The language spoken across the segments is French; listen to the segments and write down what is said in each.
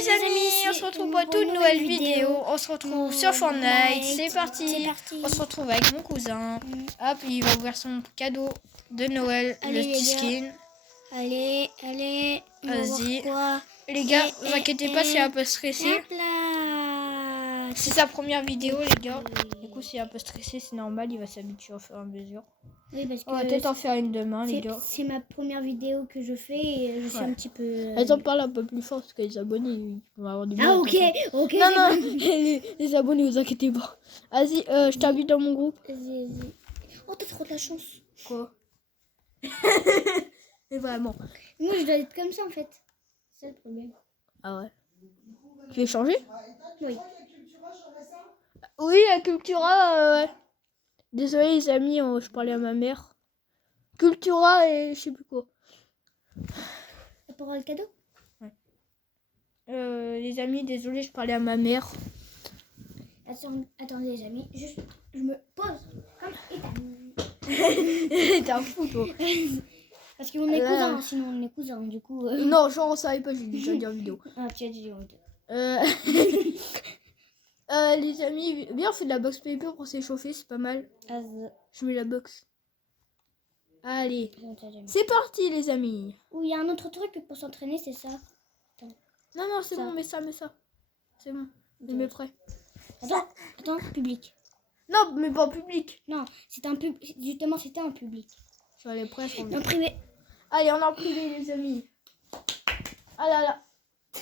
les amis, on se retrouve pour toute nouvelle vidéo. On se retrouve sur Fortnite. C'est parti. On se retrouve avec mon cousin. Hop, il va ouvrir son cadeau de Noël, le petit skin. Allez. Vas-y. Les gars, vous inquiétez pas, c'est un peu stressé. C'est sa première vidéo, les gars. Du coup, c'est un peu stressé, c'est normal. Il va s'habituer au fur et à mesure. Oui, parce que on va peut-être en faire une demain, les gars. C'est ma première vidéo que je fais et je suis un petit peu... Attends, parle un peu plus fort parce que les abonnés ils vont avoir du mal. Ah, ok. Non, les abonnés, vous inquiétez pas. Vas-y, je t'invite dans mon groupe. Vas-y. Oh, t'as trop de la chance. Quoi? Mais vraiment. Moi, je dois être comme ça, en fait. C'est le problème. Ah ouais. Tu veux changer? Oui. Oui, la Cultura, ouais. Désolé les amis, je parlais à ma mère. Cultura et je sais plus quoi. Pour le cadeau? Ouais. Les amis, désolé, je parlais à ma mère. Attendez les amis, juste je me pose comme état. T'es un fou toi. Parce qu'on est cousins, sinon on est cousins, du coup... Non, genre on savait pas, j'ai déjà dit en vidéo. Ah, tu as dit en vidéo. Les amis, bien on fait de la box paper pour s'échauffer, c'est pas mal. Je mets la box. Allez, c'est parti les amis. Ou il y a un autre truc pour s'entraîner, c'est ça. Attends. Non, c'est bon, mets ça. C'est bon, je mets prêt. Attends, public. Non, mais pas en public. Non, c'est un public. Justement, c'était un public. Je vais aller prêt. En privé. Allez, on est en privé les amis. Ah là.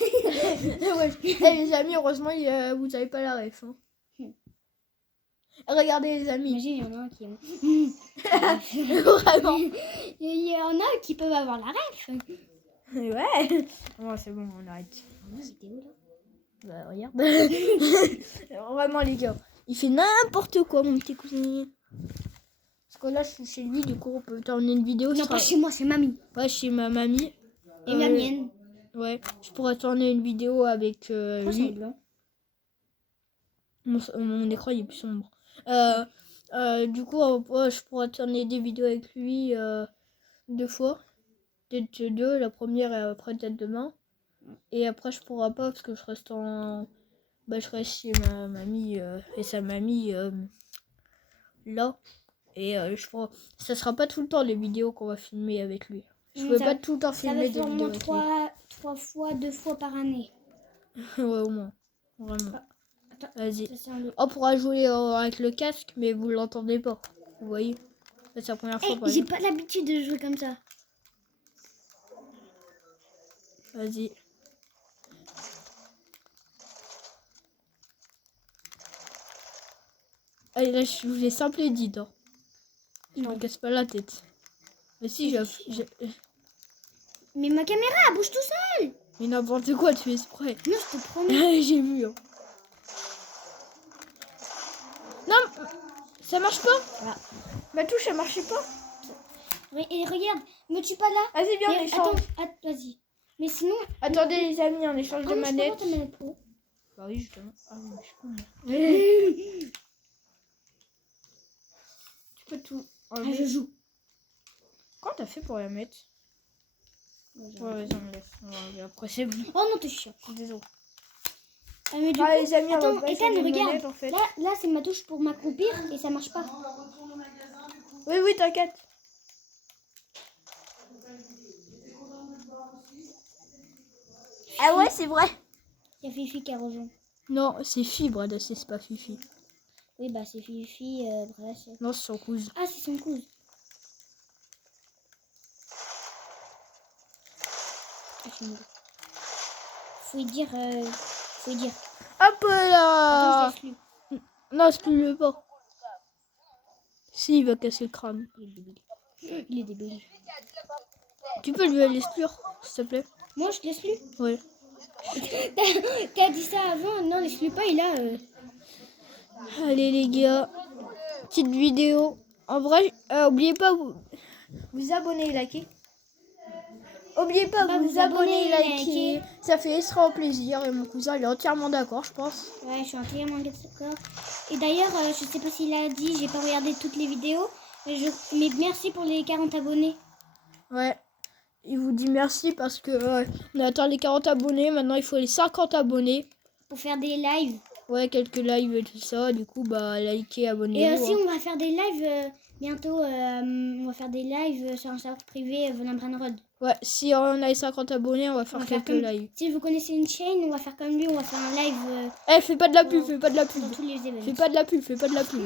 Ouais. Les amis, heureusement, vous avez pas la ref. Hein. Regardez les amis. Imagine, il y en a un qui est... Vraiment. Il y en a qui peuvent avoir la ref. Ouais. Bon, c'est bon, on arrête. C'était où là? Bah, regarde. Vraiment, les gars. Il fait n'importe quoi, mon petit cousin. Parce que là, je suis chez lui, du coup, on peut tourner une vidéo. Non, pas chez moi, c'est mamie. Ouais, chez ma mamie. Et la mienne. Ouais, je pourrais tourner une vidéo avec lui. Blanc. Mon écran il est plus sombre. Du coup, je pourrais tourner des vidéos avec lui 2 fois. Peut-être 2, la première et après peut-être demain. Et après je pourrais pas parce que je reste je reste chez ma mamie et sa mamie là. Et ça sera pas tout le temps les vidéos qu'on va filmer avec lui. Je peux pas tout le temps filmer des vidéos avec lui. 3 fois, 2 fois par année. Ouais, au moins. Vraiment. Attends, vas-y. On pourra jouer avec le casque, mais vous l'entendez pas. Vous voyez? C'est la première fois. J'ai pas l'habitude de jouer comme ça. Vas-y. Allez, là, je vous ai simple et dit. Hein. Je me casse pas la tête. Mais si, Mais ma caméra, elle bouge tout seul. Mais n'importe quoi, tu es exprès. Non, je te promets. J'ai vu. Hein. Non, ça marche pas. Voilà. Ma touche, elle marchait pas. Et regarde, me tue pas là. Vas-y, viens, on échange. Attends, vas-y. Mais sinon... Attendez, les amis, on échange de manette. Ta manette pro. Bah oui, justement. Ah oui, je suis con. Tu peux tout enlever. Je joue. Comment t'as fait pour la mettre? Ouais, vas-y, on laisse. Après, c'est bon. Oh non, t'es chiant. Désolé. Mais du coup, les amis, attends, Ethan, regarde. manette, en fait. Là c'est ma touche pour m'accroupir et ça marche pas. Oui, t'inquiète. Ah ouais, c'est vrai. Il y a Fifi qui a rejoint. Non, c'est Fibre, c'est pas Fifi. Oui, bah c'est Fifi. Non, c'est son cousin. Ah, c'est son cousin. Faut y dire. Hop là. Attends, je laisse lui. Non, c'est plus le pas. Si, il va casser le crâne. Il est débile. Tu peux lui l'exclure, s'il te plaît? Moi, je laisse lui. Ouais. T'as dit ça avant? Non, laisse-lui pas, il a... Allez les gars, petite vidéo. En vrai, oubliez pas vous abonner et liker. Oubliez pas vous abonner et liker. Ça fait extrêmement plaisir et mon cousin il est entièrement d'accord, je pense. Ouais, je suis entièrement d'accord. Et d'ailleurs, je sais pas s'il a dit, j'ai pas regardé toutes les vidéos, mais merci pour les 40 abonnés. Ouais. il vous dit merci parce que on a atteint les 40 abonnés. Maintenant, il faut les 50 abonnés. Pour faire des lives. Ouais, quelques lives et tout ça. Du coup, bah, likez, Et abonnez-vous. aussi, on va faire des lives bientôt. On va faire des lives sur un serveur privé Venin Brainrod. Ouais, si on a les 50 abonnés, on va faire quelques lives. Si vous connaissez une chaîne, on va faire comme lui. On va faire un live. Fais pas de la pub, fais pas de la pub. Dans tous les événements. Fais pas de la pub, fais pas de la pub.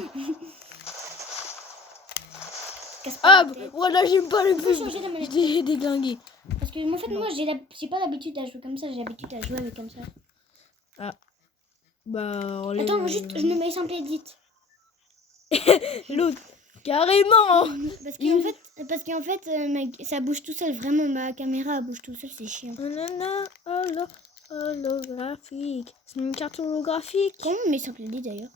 Casse pas Ah, la tête. voilà, j'aime pas les On peut pubs. changer la Je manette. l'ai déglingué. Parce que en fait, moi, j'ai pas l'habitude à jouer comme ça. J'ai l'habitude à jouer avec comme ça. Bah, Attends, juste, je me mets simple edit. L'autre, carrément. Parce qu'en fait, ça bouge tout seul. Vraiment, ma caméra bouge tout seul. C'est chiant. Nanana, holographique. C'est une carte holographique. Comment on met simple edit d'ailleurs?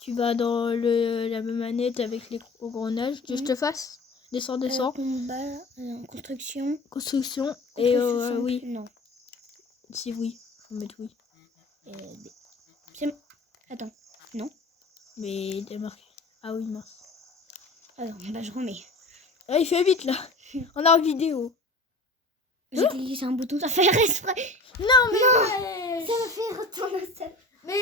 Tu vas dans la même manette avec les engrenages. Que je te fasse descends. Combat, construction. Construction. Et Construction, oui. Non. Si oui, faut mettre oui. Attends. Non. Mais t'es marqué. Ah oui, mince. Alors, bah, je remets. Ah, il fait vite là. On est en vidéo. J'ai cliqué sur un bouton, ça fait exprès. Non, mais Ça me fait retourner au salon. Mais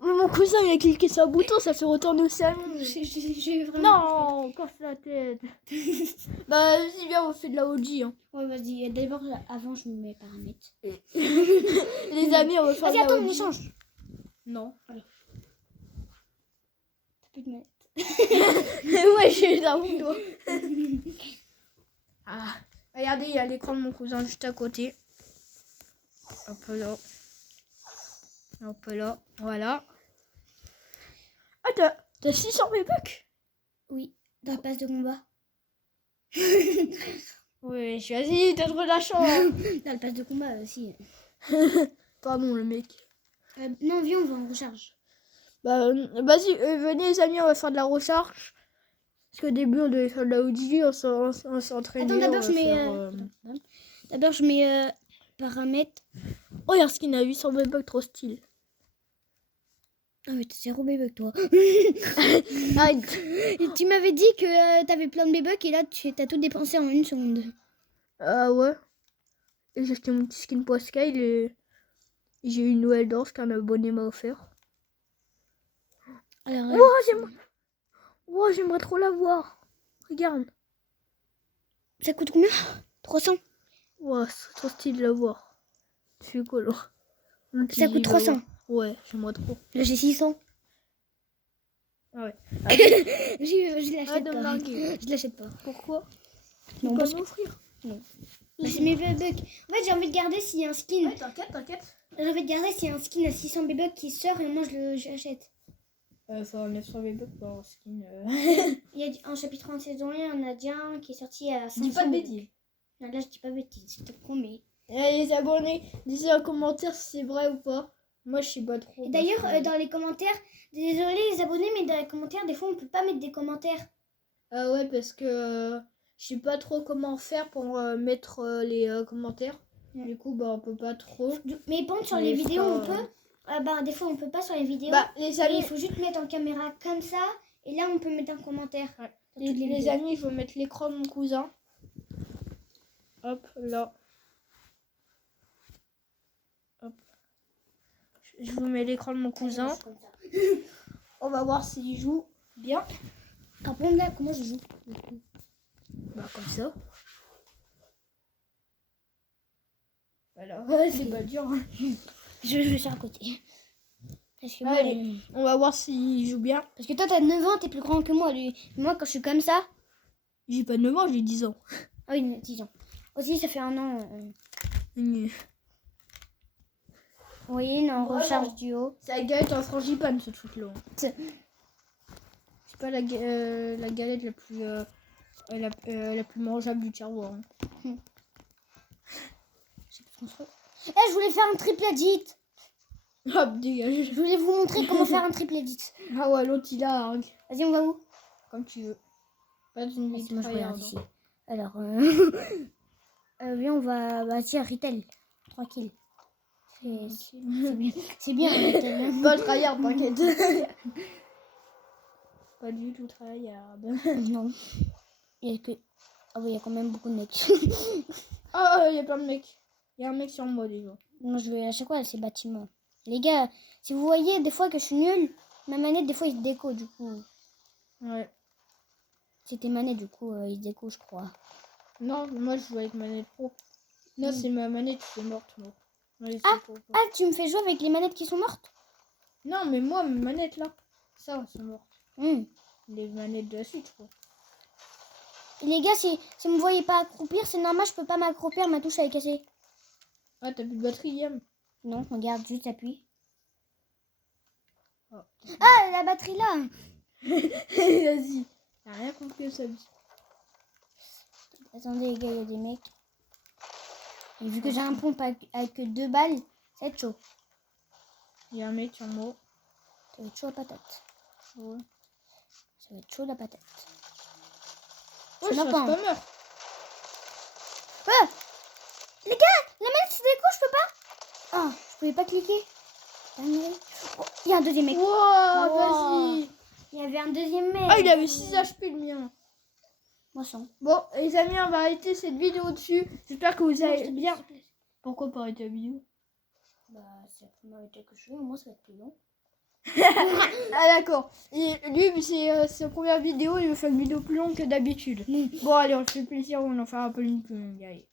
mon cousin il a cliqué sur un bouton, ça se retourne au salon. J'ai vraiment. Non, casse la tête. Bah, si bien, on fait de la OG. Hein. Ouais, vas-y. D'abord, avant, je me mets paramètres. Les amis, on va faire de Vas-y, la attends, OG. on échange. Non. Alors. T'as plus de manette. Ouais, j'ai la doigt. Ah, regardez, il y a l'écran de mon cousin juste à côté. Un peu là. Un peu là. Voilà. Ah, t'as 600 V-Bucks? Oui, dans la place de combat. Oui, vas-y, t'as trop de la chance. Dans la place de combat aussi. Pardon, le mec. Non, viens, on va en recharge. Bah, vas-y, venez les amis, on va faire de la recharge. Parce qu'au début, on devait faire de la OG, on s'entraînait. Attends, d'abord, je mets paramètres. Oh, il y a un skin à 800 V-Bucks, trop style. Ah, mais t'as zéro B-Buck, toi. Arrête. Et tu m'avais dit que t'avais plein de B-Buck et là, t'as tout dépensé en une seconde. Ah ouais. Et j'ai acheté mon petit skin pour Sky et j'ai eu une nouvelle danse qu'un abonné m'a offert. Alors, J'aimerais trop la voir. Regarde. ça coûte combien? 300. Ouais, c'est trop stylé de la voir. C'est cool. Ça coûte 300. Ouais, j'aimerais trop. Là, j'ai 600. Ouais. Je l'achète de pas. blaguer. Je l'achète pas. Pourquoi? Non, Tu peux parce m'offrir. Non. Bah, c'est mes B-Buck. En fait, j'ai envie de garder s'il y a un skin. Ouais, t'inquiète. J'ai envie de garder s'il y a un skin à 600 B-Buck qui sort et moi, je l'achète. Faut 900 V-Bucks pour un skin. Il y a un chapitre 1 saison 1, on a déjà un qui est sorti à 500. Dis pas de bêtises. Non, là, je dis pas de bêtises, je te promets. Les abonnés, dites en commentaire si c'est vrai ou pas. Moi, je sais pas trop. D'ailleurs, dans les commentaires, désolé les abonnés, mais dans les commentaires, des fois, on peut pas mettre des commentaires. Ah ouais, parce que je sais pas trop comment faire pour mettre les commentaires. Du coup, bah, on peut pas trop. Mais bon, sur les vidéos, on peut. Des fois, on peut pas sur les vidéos. Bah, les amis, il faut juste mettre en caméra comme ça. Et là, on peut mettre un commentaire. Ouais. Les Les amis, je vais mettre l'écran de mon cousin. Hop, là. Hop. Je vous mets l'écran de mon cousin. On va voir s'il joue bien. Après, là, comment je joue? Bah, comme ça. Voilà, ouais, c'est pas dur. Hein. Je vais sur à côté. Parce que Allez, on va voir s'il joue bien. Parce que toi, t'as 9 ans, t'es plus grand que moi. Moi, quand je suis comme ça. J'ai pas 9 ans, j'ai 10 ans. Ah oui, 10 ans. Aussi, ça fait un an. Oui, non, recharge du haut. C'est la galette en frangipane, ce truc-là. C'est pas la galette la plus la plus mangeable du tiroir. Hein. Je voulais faire un triple edit. Hop, dégage. Je voulais vous montrer comment faire un triple edit. Ah ouais, l'autre il a. Vas-y, on va où? Comme tu veux. Pas une vie Moi, je regarde ici. ici. Alors, viens, on va tiens, Retail. Tranquille. C'est bien, Retail. Pas le tryhard, t'inquiète. Pas du tout tryhard. Non. Il y a que... Ah oui, il y a quand même beaucoup de mecs. Ah, il y a plein de mecs. Il y a un mec sur moi déjà. Moi, je vais à chaque fois à ces bâtiments. Les gars, si vous voyez des fois que je suis nulle, ma manette, des fois, il se déco, du coup. Ouais. C'était manette, du coup, il se déco, je crois. Non, moi je joue avec manette pro. Non, c'est ma manette qui est morte, moi. Ouais, c'est Ah, pour- Ah, tu me fais jouer avec les manettes qui sont mortes? Non, mais moi, mes manettes là, ça, c'est mort. Hmm. Les manettes de la suite, quoi. Et les gars, si vous me voyez pas accroupir, c'est normal, je peux pas m'accroupir, ma touche elle est cassée. Ah, t'as plus de batterie, Yam. Non, regarde, juste appuie. Oh. Ah, la batterie là. Vas-y. T'as rien compris au vie. Attendez les gars, il y a des mecs. Et vu que j'ai un pompe avec que 2 balles, ça va être chaud. Il y a un mec sur moi. Ça va être chaud la patate. Ouais. Ça va être chaud la patate. Ouais, Je ça l'ai se pas. pas meurt. Ah, les gars, la manette se déco, je peux pas. Ah, je pouvais pas cliquer. Oh, il y a un deuxième mec. Wow, Wow. vas-y. Il y avait un deuxième mec. Ah, il avait 6 HP le mien. Moi sans. Bon, les amis, on va arrêter cette vidéo dessus. J'espère que vous avez bien. Pourquoi pas arrêter la vidéo? Bah, c'est la première vidéo que je fais, au moins ça va être plus long. Ah, d'accord. Et lui, c'est sa première vidéo, il veut faire une vidéo plus longue que d'habitude. Bon, allez, on se fait plaisir, on en fera un peu une plus longue. Allez.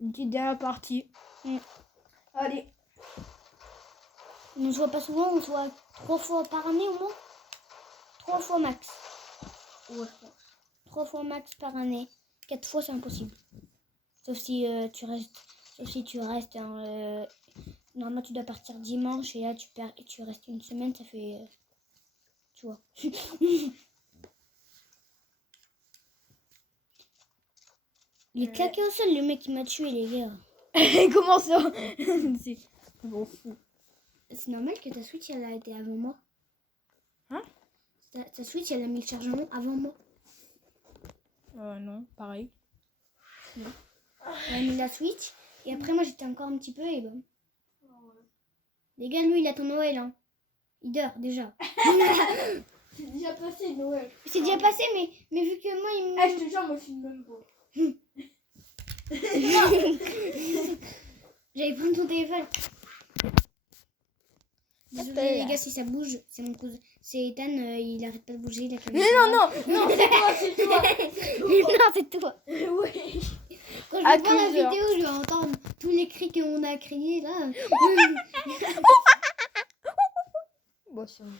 Une petite dernière partie. Allez. On ne se voit pas souvent, on se voit 3 fois par année au moins. 3 fois max. Ouais. 3 fois max par année. 4 fois c'est impossible. Sauf si tu restes. Sauf si tu restes. Normalement tu dois partir dimanche et là tu restes une semaine, ça fait. Tu vois. Il est claqué au sol le mec qui m'a tué les gars. Comment ça? C'est bon fou. C'est normal que ta Switch elle a été avant moi. Hein? Ta Switch elle a mis le chargement avant moi. Non, pareil. Elle a mis la Switch et après moi j'étais encore un petit peu et bon. Les gars, lui il attend Noël hein. Il dort déjà. C'est déjà passé Noël. C'est déjà passé mais vu que moi il me... Ah, je te jure, moi je suis même pas. J'allais prendre ton téléphone. Désolé les gars si ça bouge, c'est mon cousin. C'est Ethan, il arrête pas de bouger. Il a fait Mais non, c'est toi. non, c'est toi. Oui. Quand je À vais voir la 12 heures. vidéo, je vais entendre tous les cris qu'on a criés là. Bon, c'est bon.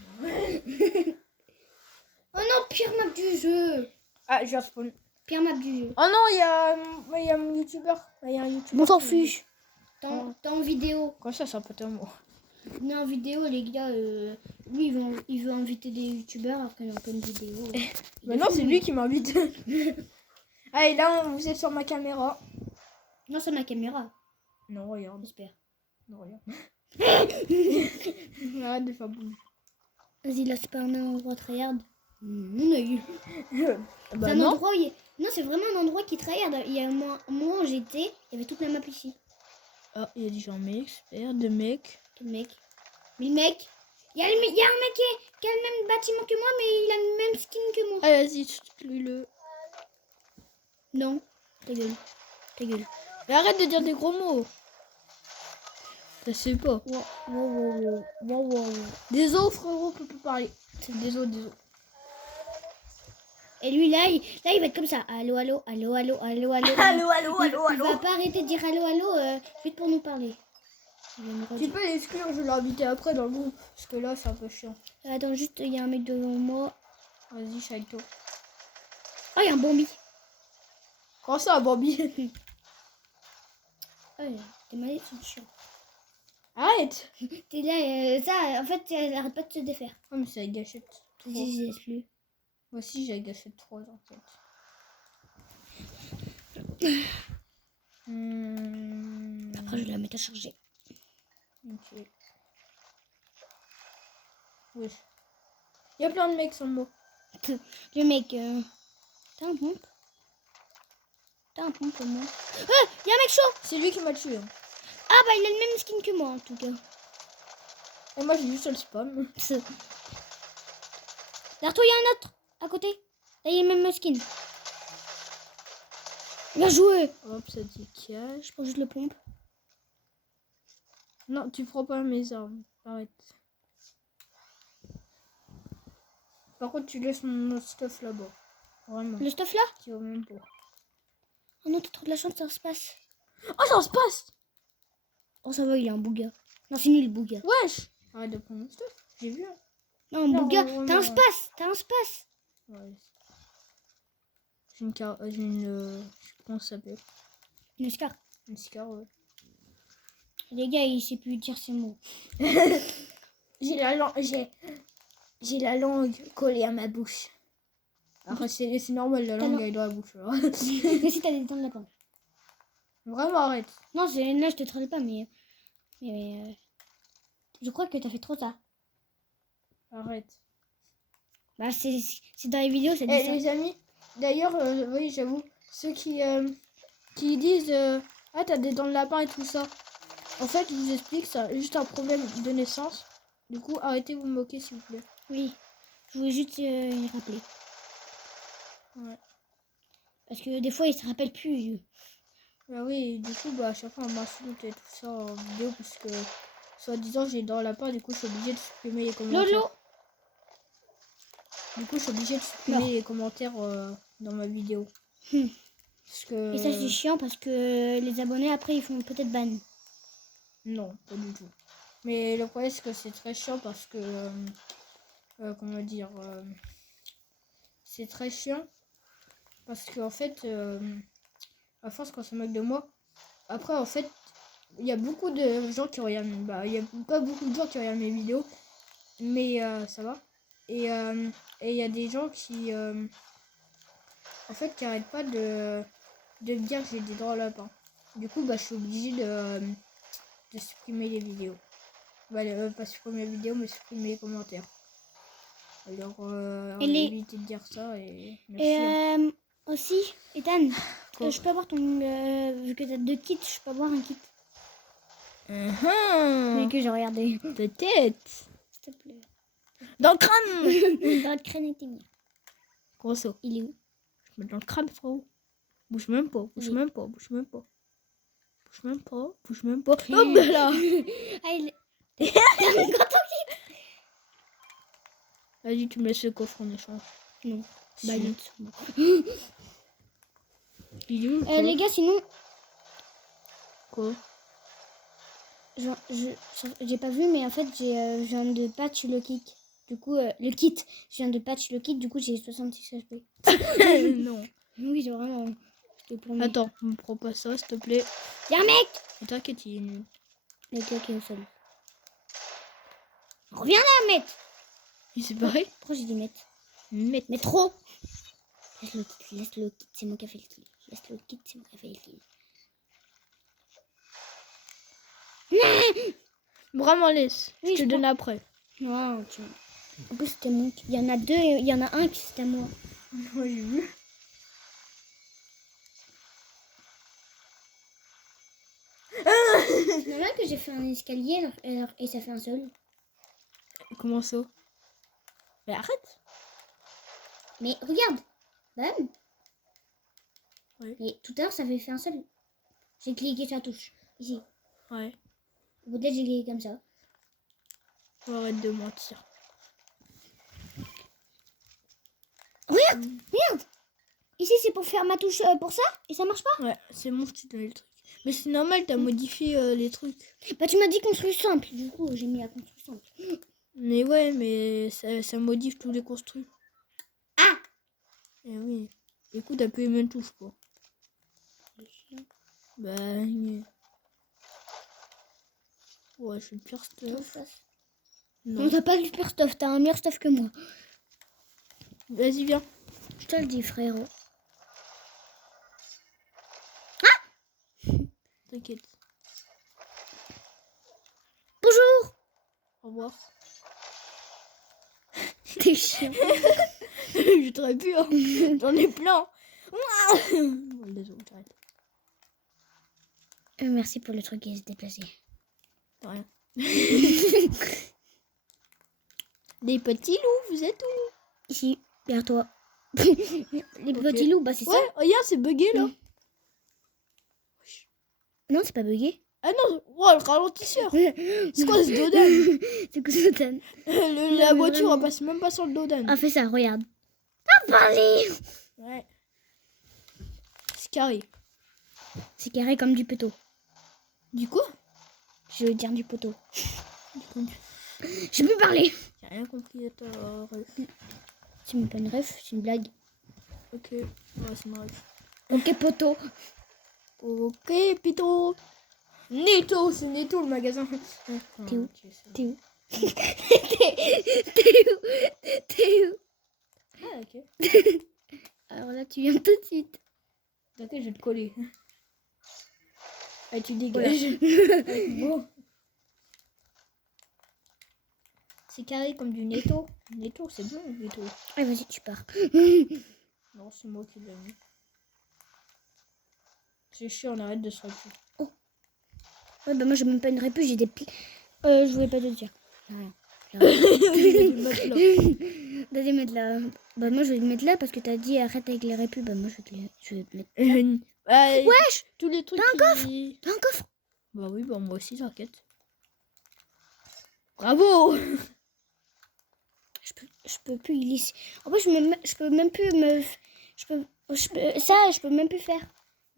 Oh non, pire map du jeu. Ah, je vais spawn. Pire map du jeu. Oh non, il y a un youtubeur. Il y a un youtubeur. Bon, s'en fiche. T'es en vidéo. Quoi ça, c'est un pote à moi. On est en vidéo, les gars. Lui, il veut inviter des youtubeurs après il est en pleine vidéo. Mais non, c'est lui qui m'invite. Allez, là, vous êtes sur ma caméra. Non, c'est ma caméra, Non, regarde. j'espère. Non, regarde. Arrête de faire boum. Vas-y, là, c'est pas un endroit tryhard. Mon œil. Bah C'est un non. endroit où il y a... Non, c'est vraiment un endroit qui tryhard. Il y a moi où j'étais, il y avait toute la map ici. Ah, il y a des gens experts, des mecs. Quel mec? Mais le mec, il y a un mec qui a le même bâtiment que moi, mais il a le même skin que moi. Allez, vas-y, exclue-le. Non, ta gueule. Ta gueule. Mais arrête de dire des gros mots. Ça se fait pas. Wow. Désolé, frérot, on peut pas parler. Désolé. Et lui, là, il va être comme ça. Allô. Il va pas arrêter de dire allô, vite pour nous parler. Il va me Tu redire. peux l'exclure, je vais l'inviter après dans le groupe. Parce que là, c'est un peu chiant. Attends, juste, il y a un mec devant moi. Vas-y, je suis avec toi. Oh, il y a un Bambi. Comment ça, Bambi? Oh, tes manettes sont chiants. Arrête. T'es là, ça, en fait, elle arrête pas de se défaire. Oh, mais c'est avec gâchette. Vas-y, laisse-le. Moi aussi, j'ai avec gâchette 3 en fait. Après, je vais la mettre à charger. Ok. Oui. Il y a plein de mecs sur le mot. Le mec, t'as un pompe? T'as un pompe pour moi? Ah, il y a un mec chaud! C'est lui qui m'a tué. Ah bah il a le même skin que moi en tout cas. Et moi, j'ai juste le spam. Derrière toi, il y a un autre à côté. Là, il y a le même skin. Bien joué. Hop, ça dégage. Je prends juste le pompe. Non, tu prends pas mes armes. Arrête. Par contre, tu laisses mon autre stuff là-bas. Vraiment. Le stuff là? Tu vois même pas. Oh non, t'as trop de la chance, ça se passe. Oh, ça se passe! Oh, ça va, il est un bouga. Non, c'est nul, le bouga. Wesh! Arrête de prendre mon stuff. J'ai vu. Hein. Non, Non, bouga, vraiment, t'as un ouais. space. T'as un space. Ouais. J'ai une carte. J'ai une. Comment ça s'appelle? Une scar. Une scar, ouais. Les gars, il sait plus dire ses mots. J'ai la langue. J'ai la langue collée à ma bouche. Après, c'est normal, la langue elle est dans la bouche. Alors. Mais si t'as des dents de lapin. Vraiment, arrête. Non, là, je te traite pas, mais je crois que t'as fait trop ça. Arrête. Bah, c'est dans les vidéos, ça dit Eh, ça. les amis, d'ailleurs, oui, j'avoue, ceux qui disent ah, t'as des dents de lapin et tout ça. En fait, je vous explique, c'est juste un problème de naissance. Du coup, arrêtez de vous moquer, s'il vous plaît. Oui, je voulais juste y rappeler. Ouais. Parce que des fois, il se rappelle plus. Bah oui, du coup, bah, à chaque fois, on m'insulte et tout ça en vidéo parce que, soi-disant, j'ai des dents de lapin. Du coup, je suis obligée de supprimer les commentaires. Lolo. Du coup, je suis obligée de supprimer les commentaires dans ma vidéo. Parce que... Et ça, c'est chiant parce que les abonnés, après, ils font peut-être ban. Non, pas du tout. Mais le problème, c'est que c'est très chiant parce que... comment dire... c'est très chiant. Parce qu'en fait, à force, quand ça moque de moi... Après, en fait, il y a beaucoup de gens qui regardent... Bah, il y a pas beaucoup de gens qui regardent mes vidéos. Mais ça va. Et il y a des gens qui... en fait, qui arrêtent pas de me dire que j'ai des dents de lapin. Du coup, bah, je suis obligée de supprimer les vidéos. Bah, pas supprimer les vidéos, mais supprimer les commentaires. Alors, évitez de dire ça et merci. Et aussi, Ethan, Quoi? je peux avoir ton... vu que t'as 2 kits, je peux avoir un kit. Mais que j'ai regardé. Peut-être. S'il te plaît. Dans le crâne. Dans le crâne était mis. Grosso. Il est où? Je mets dans le crâne, frérot. Bouge même pas, bouge Oui. même pas, bouge même pas. Bouge même pas, bouge même pas. Oh, bah là. Ah, il est... T'as mis quand ton kit? Vas-y, tu me laisses le coffre en échange. Non. Si. Bah, non. Il est où, le coffre? Les gars, sinon... Quoi? J'ai pas vu, mais en fait, je viens de patch le kit. Du coup, le kit. Je viens de patch le kit, du coup, j'ai 66 HP. Non. Oui, j'ai vraiment... je te promets. Attends, me prends pas ça, s'il te plaît. Y'a un mec! Et t'inquiète, il est nul. Le gars qui est au sol. Reviens là, mec! Il s'est barré? Pourquoi j'ai dit mec? Mais Mais trop! Laisse le kit, c'est moi qui ai fait le kill. Laisse le kit, c'est moi qui ai fait le kill. vraiment laisse. Oui, je te donne après. Non, tu... En plus, c'était mon... Il y en a 2, il y en a un qui c'était à moi. Moi j'ai vu. C'est normal que j'ai fait un escalier et ça fait un seul. Comment ça? Mais arrête. Mais regarde! Bah oui. Oui. Et tout à l'heure, ça avait fait un seul. J'ai cliqué sur la touche. Ici. Ouais. Peut-être j'ai cliqué comme ça. Arrête de mentir. Regarde! Regarde! Ici, c'est pour faire ma touche pour ça et ça marche pas? Ouais, c'est bon, je t'ai donné le truc. Mais c'est normal, t'as modifié les trucs. Bah, tu m'as dit construire simple. Du coup, j'ai mis à construire simple. Mais ouais, mais ça modifie tous les construits. Ah! Eh oui. Écoute, t'as pu les mêmes touches, quoi. Bah, ouais, je suis le pire stuff. Non, Non. t'as pas du pire stuff, t'as un meilleur stuff que moi. Vas-y, viens. Je te le dis, frérot. T'inquiète. Bonjour! Au revoir. T'es chiant. Je t'aurais pu, hein. J'en ai plein. Bon, désolé, j'arrête. Merci pour le truc qui s'est déplacé. De rien. Les petits loups, vous êtes où? Ici, vers toi. Les petits loups, bah c'est Ouais, ça. regarde, c'est bugué là. Non, c'est pas bugué. Ah non, wow, le ralentisseur. C'est quoi ce dodan? C'est que ça donne. La mais voiture, vraiment. elle passe même pas sur le dodan. Ah, fais ça, regarde. Ah, parlez. Ouais. C'est carré. C'est carré comme du poteau. Du coup? Je veux dire du poteau. Je peux parler. J'ai rien compris à ta ref. C'est même pas une ref, c'est une blague. Ok, ouais, c'est ma ref. Ok, poteau. Ok, Pito. Netto, c'est Netto le magasin. T'es où? Ok, c'est bon. T'es où? T'es où? T'es où? Ah, ok. Alors là, tu viens tout de suite. Ok, je vais te coller. Ah, tu dégages. Bon. C'est carré comme du Netto. Netto, c'est bon, Netto. Ah, vas-y, tu pars. Non, c'est moi qui l'ai mis. C'est chiant, on arrête de se reculer. Ouais, bah moi, j'ai même pas une répu, j'ai des je voulais pas te dire. Rien. Vas-y, mettre là. Bah, moi, je vais le mettre là parce que t'as dit arrête avec les répus. Bah, moi, je vais te mettre. Wesh! Tous les trucs. T'as un coffre? T'as un coffre? Bah oui, bah moi aussi, t'inquiète. Bravo! Je peux plus glisser. En fait, je peux même plus me. Je peux même plus faire.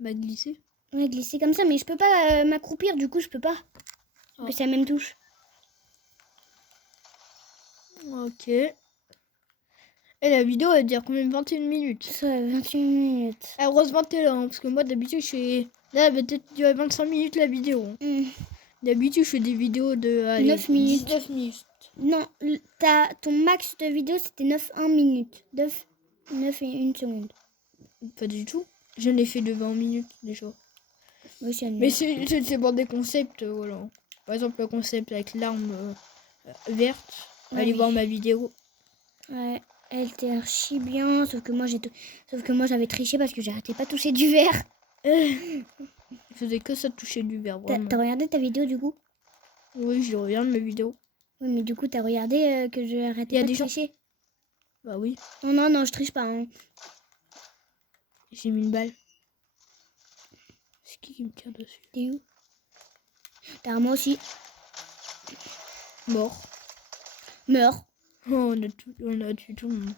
Bah glisser. Ouais, glisser comme ça, mais je peux pas m'accroupir, du coup, je peux pas. Oh. C'est la même touche. Ok. Et la vidéo, elle dure combien? 21 minutes. Ça, 21 minutes. Heureusement, t'es là, hein, parce que moi, d'habitude, je fais. Là, elle va peut-être durer 25 minutes la vidéo. Hein. D'habitude, je fais des vidéos de. Allez, 9 minutes. 19 minutes. Non, ton max de vidéo, c'était 9 minute. 9 et 1 seconde. Pas du tout. J'en ai fait de 20 minutes déjà. Oui, c'est Mais c'est pour des concepts, voilà. Par exemple, le concept avec l'arme verte. Ouais, Allez oui. voir ma vidéo. Ouais, elle était archi bien, sauf que moi j'avais triché parce que j'arrêtais pas de toucher du verre. Je faisais que ça de toucher du verre, vraiment. T'as regardé ta vidéo du coup? Oui, je regarde mes vidéos. Oui, mais du coup t'as regardé que je arrêtais Y a pas des de gens- tricher? Bah oui, Non, je triche pas. Hein. j'ai mis une balle. C'est qui me tire dessus? T'es où? T'as moi aussi. Mort. Meurs. Oh, on a tué tout le monde.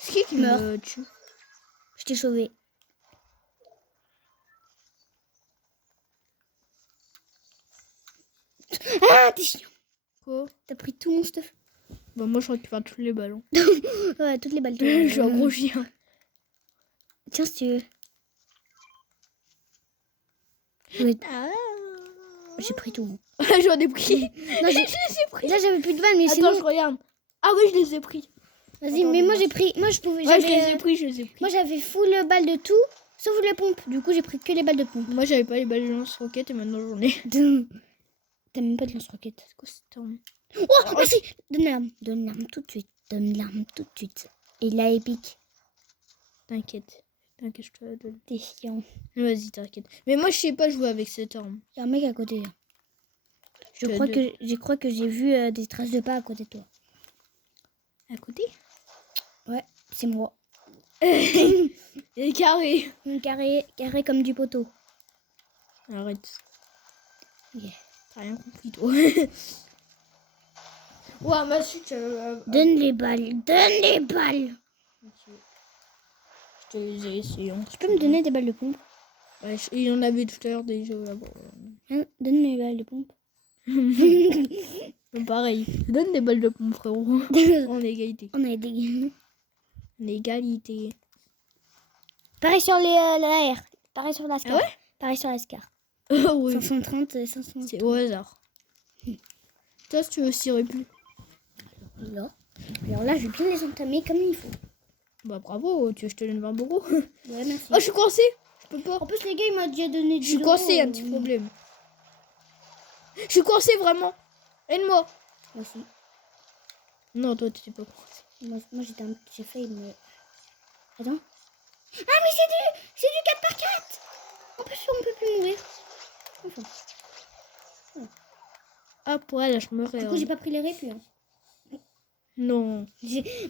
C'est qui Meurs. me tue? Je t'ai sauvé. Ah, t'es chiant. Quoi? T'as pris tout mon stuff. Bah moi, je récupère tous les ballons. Ouais, toutes les balles. Je suis un gros chien. Tiens, si tu veux. Ouais, Ah. j'ai pris tout. Moi. J'en ai pris. Non, Je les ai pris. Là, j'avais plus de balles, mais Attends, sinon. je regarde. Ah oui, je les ai pris. Vas-y, Attends, mais moi moi. j'ai pris. Moi, je pouvais. Ouais, je j'avais, les ai pris, je les ai pris. Moi, j'avais full balle de tout, sauf les pompes. Du coup, j'ai pris que les balles de pompe. Moi, j'avais pas les balles de lance-roquettes et maintenant j'en ai. T'as même pas de lance-roquette. C'est quoi cette arme? Oh, merci. Donne l'arme. Donne l'arme tout de suite. Donne l'arme tout de suite. Et là, épique. T'inquiète. T'inquiète, je te la donne. T'es chiant. Vas-y, t'inquiète. Mais moi, je sais pas jouer avec cette arme. Y'a un mec à côté. Là. Je te Je crois que j'ai vu des traces de pas à côté de toi. À côté? Ouais, c'est moi. Et carré. Carré comme du poteau. Arrête. Yeah. T'as rien compris, toi. Ouais, ma suite. Donne les balles. Donne les balles. Je te les ai essayé. Tu peux me donner des balles de pompe? Ouais, il y en avait tout à l'heure des jeux là-bas. Hein, donne mes balles de pompe. Pareil. Donne des balles de pompe, frérot. En égalité. On a des... En égalité. Pareil sur la R. Pareil sur la SCAR. Ah ouais? Pareil sur la SCAR. Oui. 530 et 530. C'est au hasard. Toi, si tu veux cirer plus. Alors là, je vais bien les entamer comme il faut. Bah bravo, tu veux que je te donne 20 euros? Ouais, merci. Oh, je suis coincée. Je peux pas. En plus, les gars, ils m'ont déjà donné 10 Je suis coincée, un petit problème. Je suis coincée vraiment. Aide-moi. Moi aussi. Non, toi, tu t'es pas coincée. Moi j'ai failli me... Attends. Ah, mais c'est du 4x4. En plus, on peut plus mourir. Enfin. Ah, pour elle, je meurais. Du coup, j'ai pas pris les répus. Hein. Non.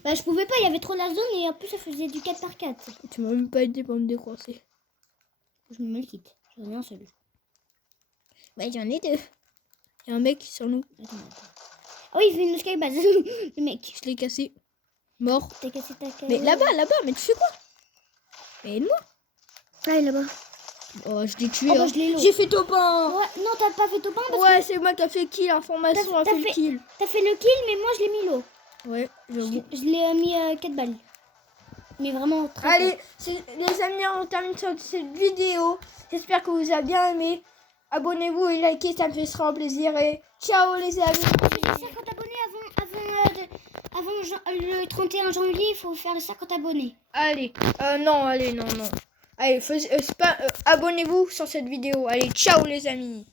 Bah, je pouvais pas, il y avait trop la zone et en plus, ça faisait du 4x4. Tu m'as même pas aidé pour me décoincer. Je me mets le kit. J'en ai un seul. Bah, il y en a deux. Il y a un mec sur nous. Ah oui, il fait une skybase. Le mec. Je l'ai cassé. Mort. T'as cassé ta cage. Mais là-bas, mais tu fais quoi? Mais aide-moi. Ah, il est là-bas. Oh, je l'ai tué. Oh, bah, hein. je l'ai low. J'ai fait top 1. Ouais, non, t'as pas fait top 1 parce Ouais, c'est moi qui a fait kill. Information a T'as fait le fait- kill. que t'as fait le kill, mais moi je l'ai mis low. Ouais, j'avoue. Je l'ai mis 4 balles. Mais vraiment très Allez, fort. les amis, on termine sur cette vidéo. J'espère que vous avez bien aimé. Abonnez-vous et likez, ça me fera plaisir. Et ciao les amis. Si j'ai 50 abonnés avant le 31 janvier, il faut faire les 50 abonnés. Allez, non. Allez, abonnez-vous sur cette vidéo. Allez, ciao les amis.